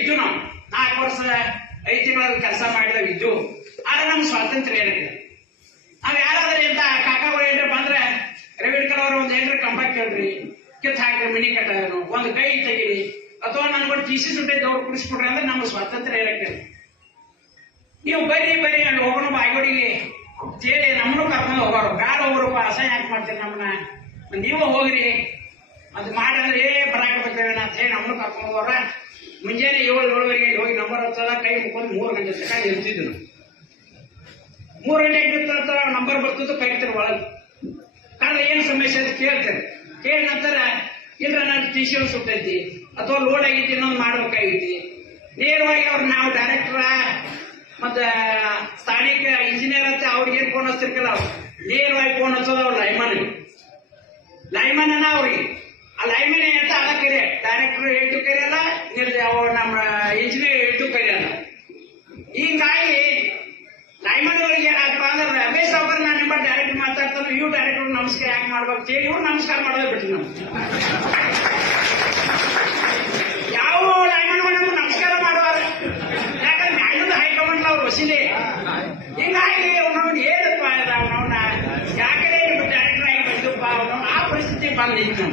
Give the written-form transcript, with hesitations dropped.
ಇದ್ದು ನಾವು 4 ವರ್ಷ 5 ತಿಂಗಳ ಕೆಲಸ ಮಾಡಿದಾಗ ಇದ್ದು. ಆದ್ರೆ ನಮ್ಗೆ ಸ್ವಾತಂತ್ರ್ಯ ಏನಿದೆ. ನಾವ್ ಯಾರಾದ್ರೆ ಅಂತ ಕಾಕಾಗಳು ಏನ್ರ ಬಂದ್ರೆ ರವಿಡ್ಕರ್ ಅವ್ರ ಒಂದ್ ಏನ್ರ ಕಂಬ ಕೇಳ್ರಿ, ಕಿತ್ ಹಾಕ್ರಿ, ಮನಿ ಕಟ್ಟೋನು ಒಂದ್ ಕೈ ತೆಗಿರಿ, ಅಥವಾ ನನ್ಗೊಂದು ಟಿಸಿ ಸುಟ್ಟೆ ದೌಡ್ ಕುಡಿಸ್ಬಿಡ್ರಿ ಅಂದ್ರೆ ನಮ್ಗೆ ಸ್ವಾತಂತ್ರ್ಯ ಇರಕ್ಕೆ. ನೀವು ಬರ್ರಿ ಅಲ್ಲಿ ಹೋಗೋಣ ಬಾಯಿಗೋಡಿಗೆ ಸೇರಿ ನಮ್ಮನ್ನು ಕರ್ಕೊಂಡು ಹೋಗೋರು. ಬ್ಯಾಡ ಹೋಗ್ರಪ್ಪ, ಅಸಹ್ಯ ಯಾಕೆ ಮಾಡ್ತೀರಿ ನಮ್ಮನ್ನ, ನೀವು ಹೋಗ್ರಿ ಅದು ಮಾಡಿ ಅಂದ್ರೆ ಬರಾಕ ಬರ್ತೇವೆ ಅಂತ ಹೇಳಿ ನಮ್ಮನ್ನು ಕರ್ಕೊಂಡು ಹೋಗೋರ. ಮುಂಜಾನೆ 7-7:30 ಹೋಗಿ ನಂಬರ್ ಹತ್ತದ ಕೈ ಮುಕ್ಕೊಂಡು 3 ಗಂಟೆ ತನಕ ಇರ್ತಿದ್ರು. 3 ಗಂಟೆ ಆಗಿರ್ತ ನಂಬರ್ ಬರ್ತಿದ್ದು ಕರಿತಾರೆ ಒಳಗೆ. ಕಾರಣ ಏನ್ ಸಮಸ್ಯೆ ಅಂತ ಕೇಳ್ತಾರೆ. ಕೇಳಿದ ನಂತರ ಇಲ್ಲ ನನ್ನ ಟಿಸಿ ಸುಟ್ಟೈತಿ ಅಥವಾ ಲೋಡ್ ಆಗೈತಿ ಇನ್ನೊಂದು ಮಾಡ್ಬೇಕಾಗೈತಿ. ನೇರವಾಗಿ ಅವ್ರು ನಾವು ಡೈರೆಕ್ಟರ್ ಮತ್ತ ಸ್ಥಾನಿಕ ಇಂಜಿನಿಯರ್ ಅಂತ ಅವ್ರಿಗೆ ಏನ್ ಫೋನ್ ಹಚ್ತಿರ್ಕಲ್ಲ, ಅವ್ರು ನೇರವಾಗಿ ಫೋನ್ ಹಚ್ಚೋದು ಅವ್ರು ಲೈಮನ್ ಅವ್ರಿಗೆ. ಆ ಲೈಮನ್ ಅಂತ ಅಲ್ಲ ಕರಿಯ, ಡೈರೆಕ್ಟರ್ ಹೇಳ್ತು ಕರಿಯಲ್ಲ, ನಮ್ಮ ಇಂಜಿನಿಯರ್ ಹೇಳ್ತು ಕರಿಯಲ್ಲ. ಹಿಂಗಾಗಿ ಲೈಮನ್ಗಳಿಗೆ ಏನಾಗ್ತವ ಅಂದ್ರೆ ರಮೇಶ್ ಅವ್ರ ನಾನು ನಿಮ್ಮ ಡೈರೆಕ್ಟರ್ ಮಾತಾಡ್ತಾನೆ, ಇವ್ರು ಡೈರೆಕ್ಟರ್ ನಮಸ್ಕಾರ ಯಾಕೆ ಮಾಡ್ಬೇಕು ಹೇಳಿ ಇವ್ರು ನಮಸ್ಕಾರ ಮಾಡೋದೇ ಬಿಟ್ಟು ನಾವು ಯಾವ ಲೈಮನ್ ನಮ್ಗೆ ನಮಸ್ಕಾರ ಮಾಡುವಾಗ. ಯಾಕಂದ್ರೆ ನ್ಯಾಯದ ಹೈಕಮಾಂಡ್ ಅವ್ರು ವಸೀಲೆ. ಹಿಂಗಾಗಿ ಅವ್ನವ್ನ ಏನಪ್ಪ ಅವನವನ್ನ ಯಾಕಡೆ ಡೈರೆಕ್ಟರ್ ಆಗಿ ಬಂದಪ್ಪ ಅವನವ್ನ ಆ ಪರಿಸ್ಥಿತಿ ಬಂದಿತ್ತು.